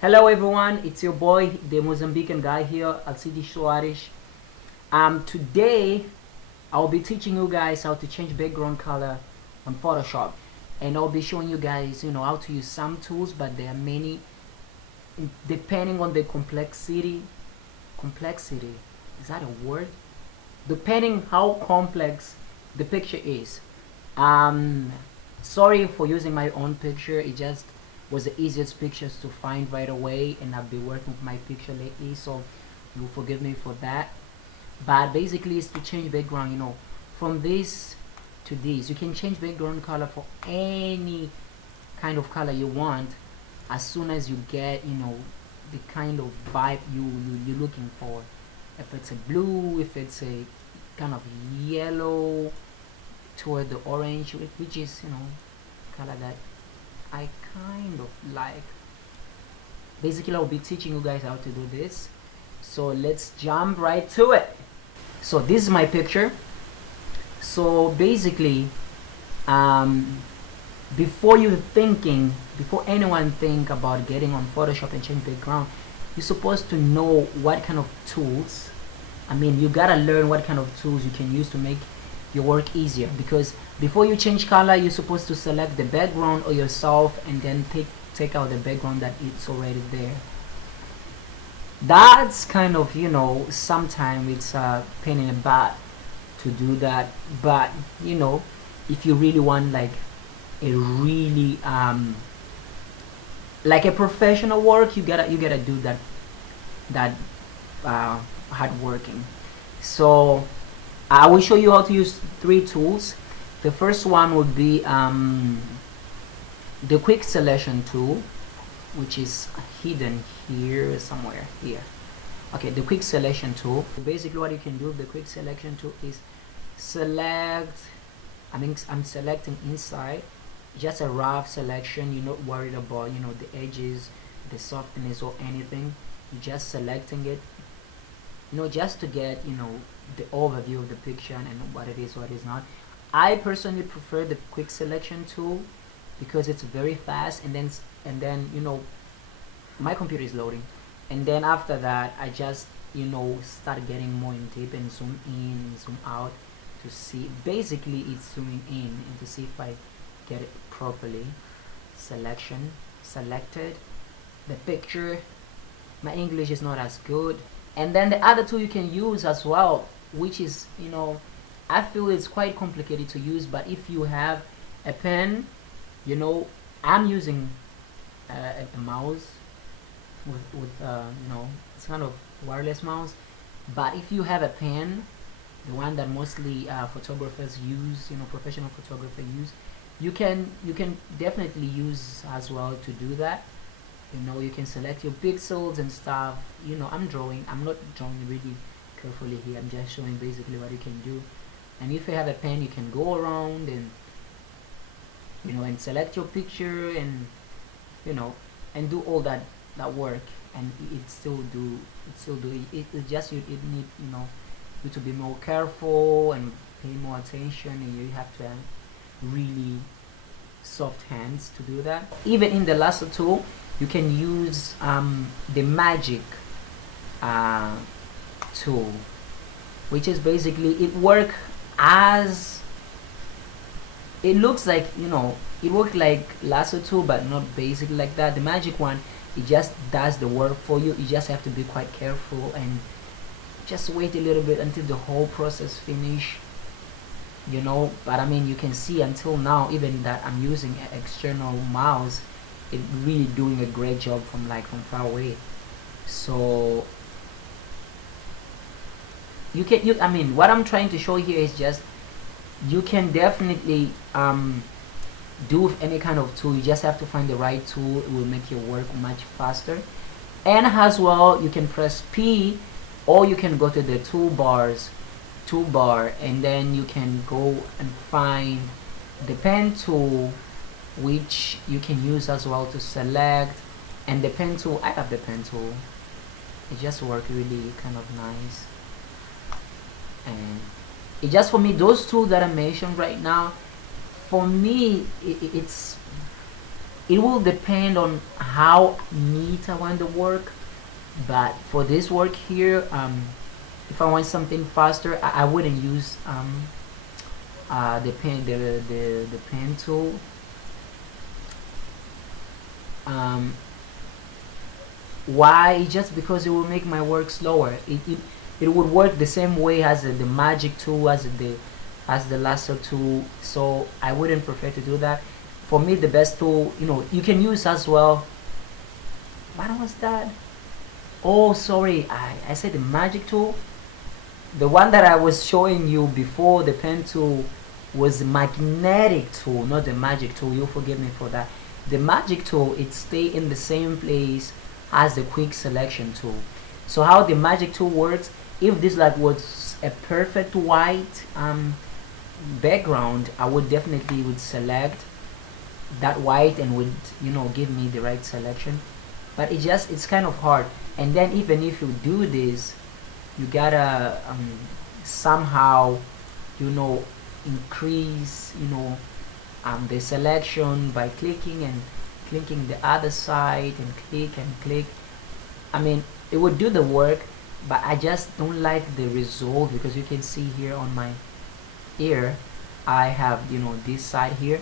Hello everyone, it's your boy, the Mozambican guy here, Alcides Soares. Today I'll be teaching you guys how to change background color on Photoshop, and I'll be showing you guys, how to use some tools, but there are many depending on the complexity. Complexity, is that a word? Depending how complex the picture is. Um, Sorry for using my own picture. It just was the easiest pictures to find right away, and I've been working with my picture lately, so you forgive me for that. But basically, it's to change background. From this to this, you can change background color for any kind of color you want, as soon as you get the kind of vibe you're looking for. If it's a blue, if it's a kind of yellow toward the orange, which is color that I kind of like. Basically, I'll be teaching you guys how to do this, so let's jump right to it. So this is my picture. So basically, before anyone think about getting on Photoshop and change background, you're supposed to know what kind of tools, you gotta learn what kind of tools you can use to make your work easier, because before you change color, you're supposed to select the background or yourself, and then take out the background that it's already there. That's kind of, sometimes it's a pain in the butt to do that, but if you really want like a really like a professional work, you gotta do that hard working. So I will show you how to use 3 tools. The first one would be the quick selection tool, which is hidden here somewhere here. Okay, the quick selection tool. Basically what you can do with the quick selection tool is select, I'm selecting inside, just a rough selection. You're not worried about the edges, the softness or anything. You're just selecting it, just to get the overview of the picture and what it is, what is not. I personally prefer the quick selection tool because it's very fast, and then my computer is loading, and then after that I just start getting more in deep and zoom in, zoom out to see. Basically it's zooming in and to see if I get it properly. Selection, selected the picture. My English is not as good. And then the other tool you can use as well, which is I feel it's quite complicated to use, but if you have a pen, I'm using a mouse with it's kind of wireless mouse, but if you have a pen, the one that mostly photographers use, professional photographers use, you can definitely use as well to do that. You can select your pixels and stuff. I'm not drawing really carefully here. I'm just showing basically what you can do. And if you have a pen, you can go around and and select your picture, and and do all that work, and it still do it. It just it need you to be more careful and pay more attention, and you have to have really soft hands to do that. Even in the lasso tool, you can use the magic tool, which is basically it work as it looks like it works like lasso tool, but not basically like that. The magic one, it just does the work for you. You just have to be quite careful and just wait a little bit until the whole process finish. But you can see until now, even that I'm using an external mouse, it really doing a great job from far away. So what I'm trying to show here is just you can definitely do with any kind of tool. You just have to find the right tool. It will make your work much faster. And as well, you can press P, or you can go to the toolbar, and then you can go and find the pen tool, which you can use as well to select. And the pen tool, I have the pen tool. It just works really kind of nice. And it just, for me, those tools that I mentioned right now, for me, it's it will depend on how neat I want the work. But for this work here, if I want something faster, I wouldn't use the pen tool. Why? Just because it will make my work slower. It would work the same way as the magic tool, as the lasso tool. So I wouldn't prefer to do that. For me, the best tool, you can use as well. What was that? Oh, sorry, I said the magic tool. The one that I was showing you before, the pen tool, was the magnetic tool, not the magic tool. You forgive me for that. The magic tool, it stay in the same place as the quick selection tool. So how the magic tool works, if this like was a perfect white background, I would definitely would select that white and would give me the right selection. But it's kind of hard. And then even if you do this, you gotta somehow increase the selection by clicking the other side and click. I mean, it would do the work, but I just don't like the result, because you can see here on my ear I have this side here.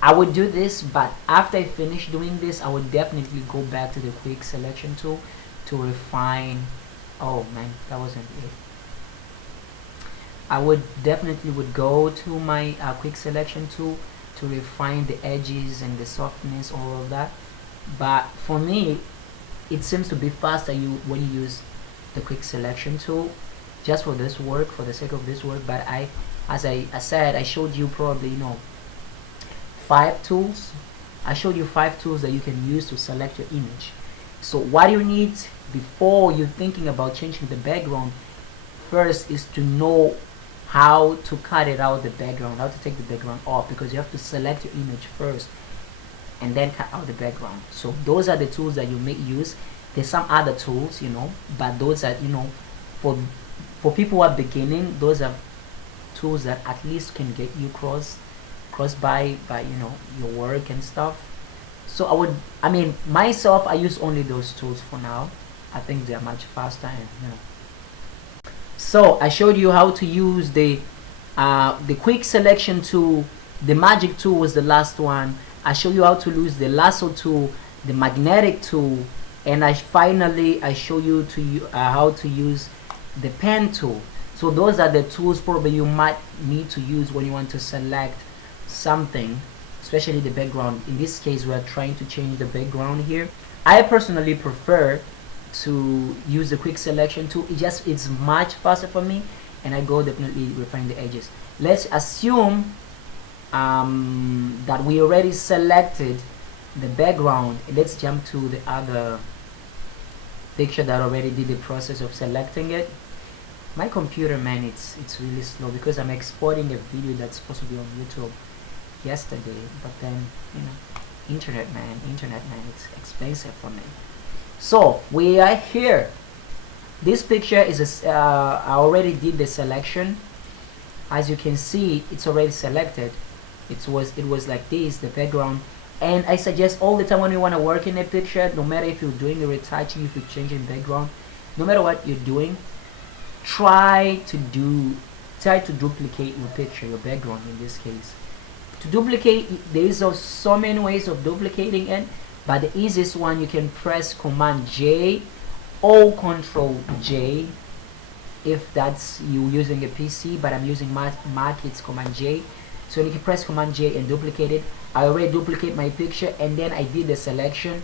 I would do this, but after I finish doing this, I would definitely go back to the quick selection tool to refine. Oh man, that wasn't it. I would definitely go to my quick selection tool to refine the edges and the softness, all of that. But for me, it seems to be faster when you use the quick selection tool, just for this work, for the sake of this work. But as I said, I showed you probably 5 tools. I showed you 5 tools that you can use to select your image. So what you need before you're thinking about changing the background, first is to know how to cut it out, the background, how to take the background off, because you have to select your image first and then cut out the background. So those are the tools that you may use. There's some other tools, but those are for people who are beginning, those are tools that at least can get you cross by your work and stuff. So myself, I use only those tools for now. I think they are much faster, and so I showed you how to use the quick selection tool. The magic tool was the last one. I showed you how to use the lasso tool, the magnetic tool, and I show you how to use the pen tool. So those are the tools probably you might need to use when you want to select something, especially the background. In this case, we are trying to change the background here. I personally prefer to use the quick selection tool. It's much faster for me, and I go definitely refine the edges. Let's assume that we already selected the background. Let's jump to the other picture that already did the process of selecting it. My computer, man, it's really slow, because I'm exporting a video that's supposed to be on YouTube yesterday, but then internet man, it's expensive for me. So we are here. This picture is I already did the selection. As you can see, it's already selected. It was like this, the background. And I suggest all the time, when you want to work in a picture, no matter if you're doing a retouching, if you're changing background, no matter what you're doing, try to duplicate your picture, your background in this case. To duplicate, there is so many ways of duplicating it, but the easiest one, you can press Command J or Control J if that's you using a PC, but I'm using Mac, it's Command J. So you can press Command J and duplicate it. I already duplicate my picture, and then I did the selection.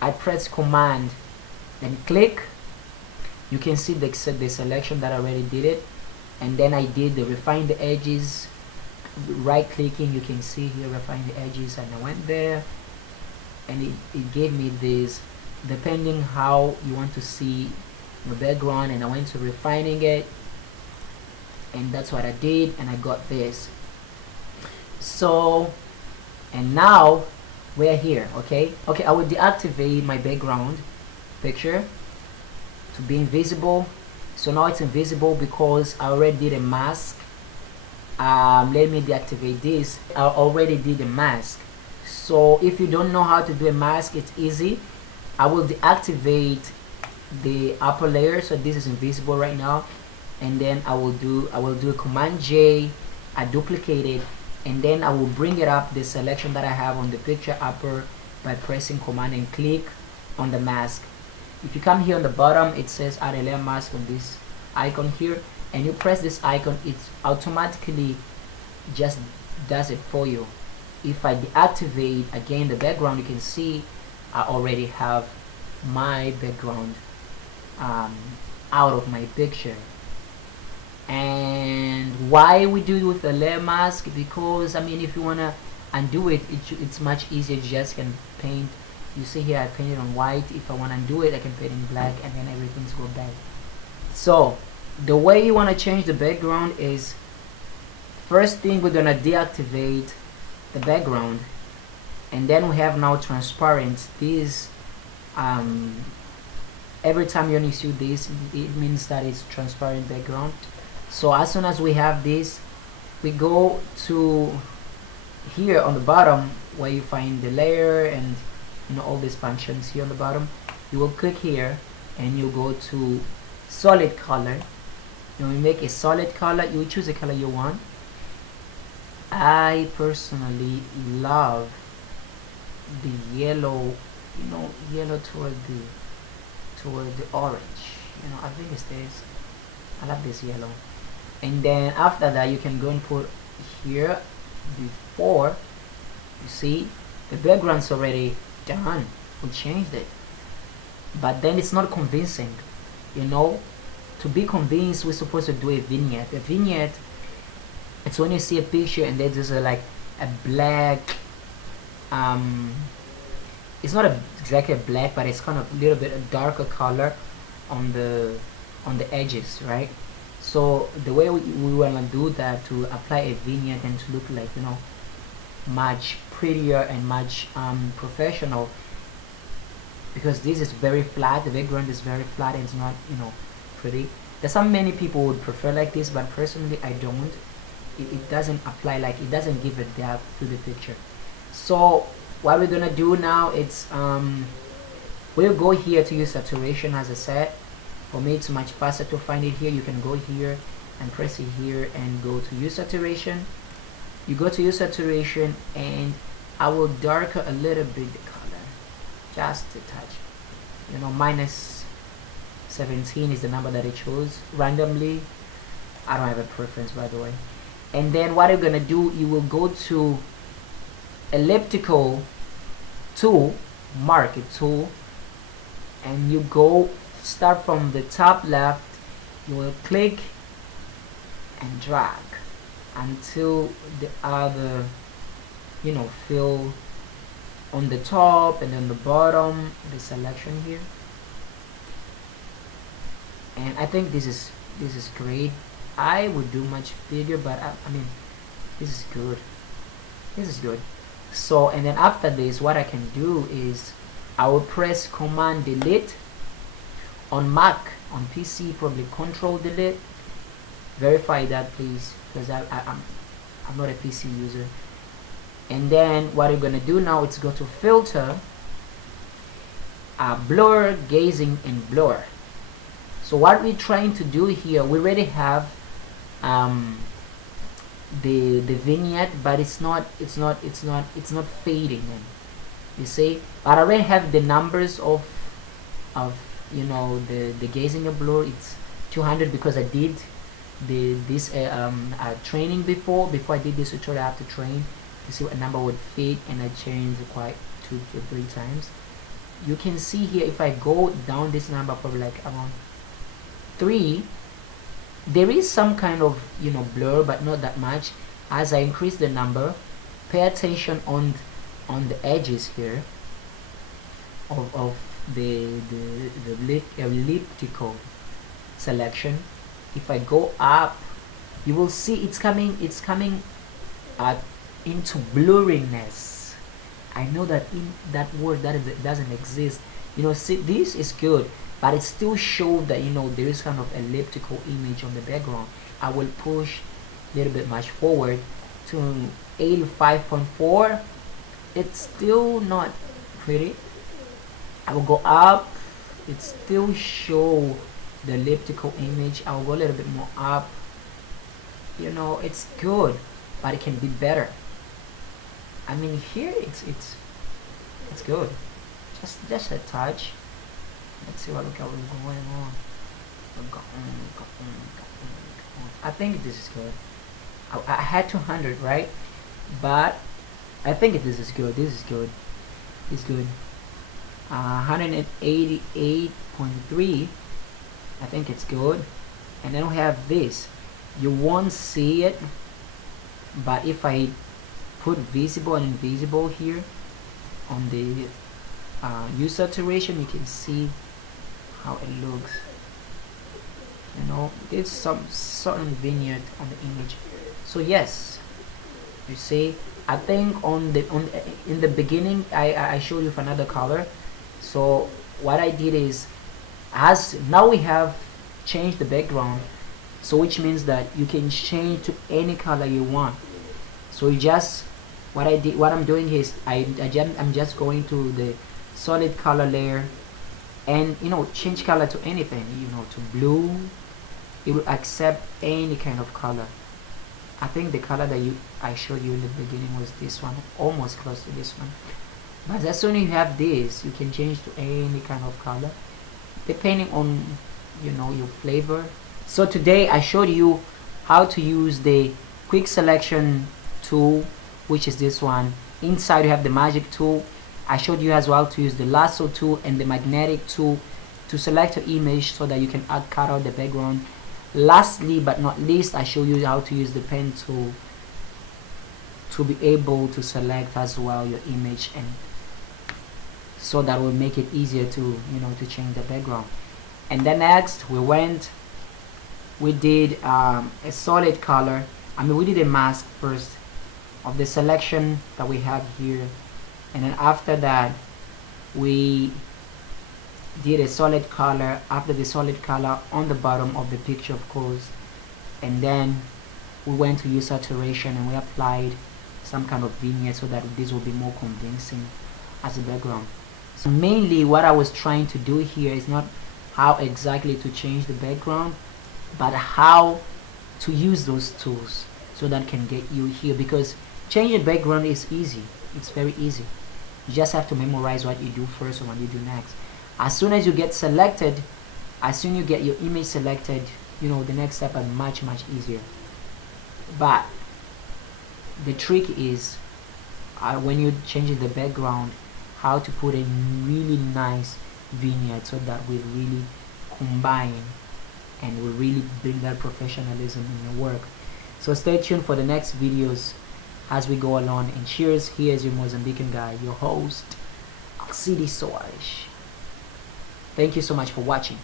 I press Command and click. You can see the selection that I already did it, and then I did the refine the edges. Right clicking, you can see here, refine the edges, and I went there, and it gave me this, depending how you want to see the background, and I went to refining it, and that's what I did, and I got this. So, and now we're here. Okay, I will deactivate my background picture to be invisible. So now it's invisible because I already did a mask. Let me deactivate this. I already did a mask, So if you don't know how to do a mask, it's easy. I will deactivate the upper layer, so this is invisible right now, and then I will do a Command J, I duplicate it, and then I will bring it up the selection that I have on the picture upper by pressing Command and click on the mask. If you come here on the bottom, it says add a layer mask on this icon here, and you press this icon, it automatically just does it for you. If I deactivate again the background, you can see I already have my background out of my picture. And why we do it with a layer mask? Because I mean, if you wanna undo it, it's much easier. You just can paint. You see here I painted on white. If I wanna undo it, I can paint in black, and then everything's go back. So the way you wanna change the background is, first thing we're gonna deactivate the background, and then we have now transparent. This every time you only see this, it means that it's transparent background. So as soon as we have this, we go to here on the bottom where you find the layer and all these functions here on the bottom. You will click here and you go to solid color. You make a solid color. You choose the color you want. I personally love the yellow, yellow toward the orange. I think it's this. I love this yellow. And then after that, you can go and put here before. You see the background's already done. We changed it, but then it's not convincing. To be convinced, we're supposed to do a vignette. A vignette, it's when you see a picture and there's like a black, it's not exactly a black, but it's kind of a little bit a darker color on the edges, right? So the way we want to do that, to apply a vignette and to look like much prettier and much professional, because this is very flat, the background is very flat and it's not pretty. There's some many people would prefer like this, but personally I don't. It doesn't apply, like it doesn't give a depth to the picture. So what we're gonna do now, it's we'll go here to use saturation. As I said, for me it's much faster to find it here. You can go here and press it here and go to use saturation. You go to use saturation and I will darken a little bit the color, just a touch. Minus 17 is the number that I chose randomly. I don't have a preference, by the way. And then what you're gonna do, you will go to elliptical tool, mark it tool, and you go start from the top left. You will click and drag until the other fill on the top and then the bottom, the selection here. And I think this is great. I would do much bigger, but I mean, this is good. This is good. So, and then after this, what I can do is I will press Command Delete on Mac. On PC, probably Control Delete. Verify that, please, because I'm not a PC user. And then what you're gonna do now is go to Filter, Blur, Gazing, and Blur. So what we're trying to do here, we already have the vignette, but it's not fading in. You see, but I already have the numbers of the gazing and blur. It's 200 because I did this training before I did this tutorial. I have to train to see what number would fit, and I changed quite 2 to 3 times. You can see here, if I go down this number, probably like around 3, there is some kind of blur, but not that much. As I increase the number, pay attention on the edges here of the elliptical selection. If I go up, you will see it's coming into blurriness. I know that in that word that doesn't exist. See, this is good, but it still shows that there is kind of elliptical image on the background. I will push a little bit much forward to 85.4, it's still not pretty. I will go up. It still show the elliptical image. I will go a little bit more up. You know, it's good, but it can be better. I mean, here it's good. Just a touch. Let's see what what's going on. I think this is good. I had 200, right? But I think this is good. This is good. It's good. 188.3. I think it's good. And then we have this. You won't see it, but if I put visible and invisible here on the hue saturation, you can see how it looks. You know, it's some certain vignette on the image. So yes, you see, I think in the beginning I showed you with another color. So what I did is, as now we have changed the background, so which means that you can change to any color you want. So you just, what I'm doing is I'm just going to the solid color layer, and you know, change color to anything, you know, to blue. It will accept any kind of color. I think the color that I showed you in the beginning was this one, almost close to this one. But as soon as you have this, you can change to any kind of color depending on, you know, your flavor. So today I showed you how to use the quick selection tool, which is this one. Inside you have the magic tool. I showed you as well to use the lasso tool and the magnetic tool to select your image so that you can cut out the background. Lastly but not least, I show you how to use the pen tool to be able to select as well your image, and so that will make it easier to, you know, to change the background. And then next we did a solid color. I mean, we did a mask first of the selection that we have here, and then after that we did a solid color after the solid color on the bottom of the picture, of course. And then we went to hue saturation and we applied some kind of vignette so that this will be more convincing as a background. So mainly what I was trying to do here is not how exactly to change the background, but how to use those tools so that can get you here, because changing background is easy. It's very easy. You just have to memorize what you do first and what you do next. As soon as you get selected, as soon as you get your image selected, you know, the next step are much easier. But the trick is when you're changing the background, how to put a really nice vignette so that will really combine and will really bring that professionalism in your work. So stay tuned for the next videos as we go along, and cheers. Here's your Mozambican guy, your host, Alcides Soares. Thank you so much for watching.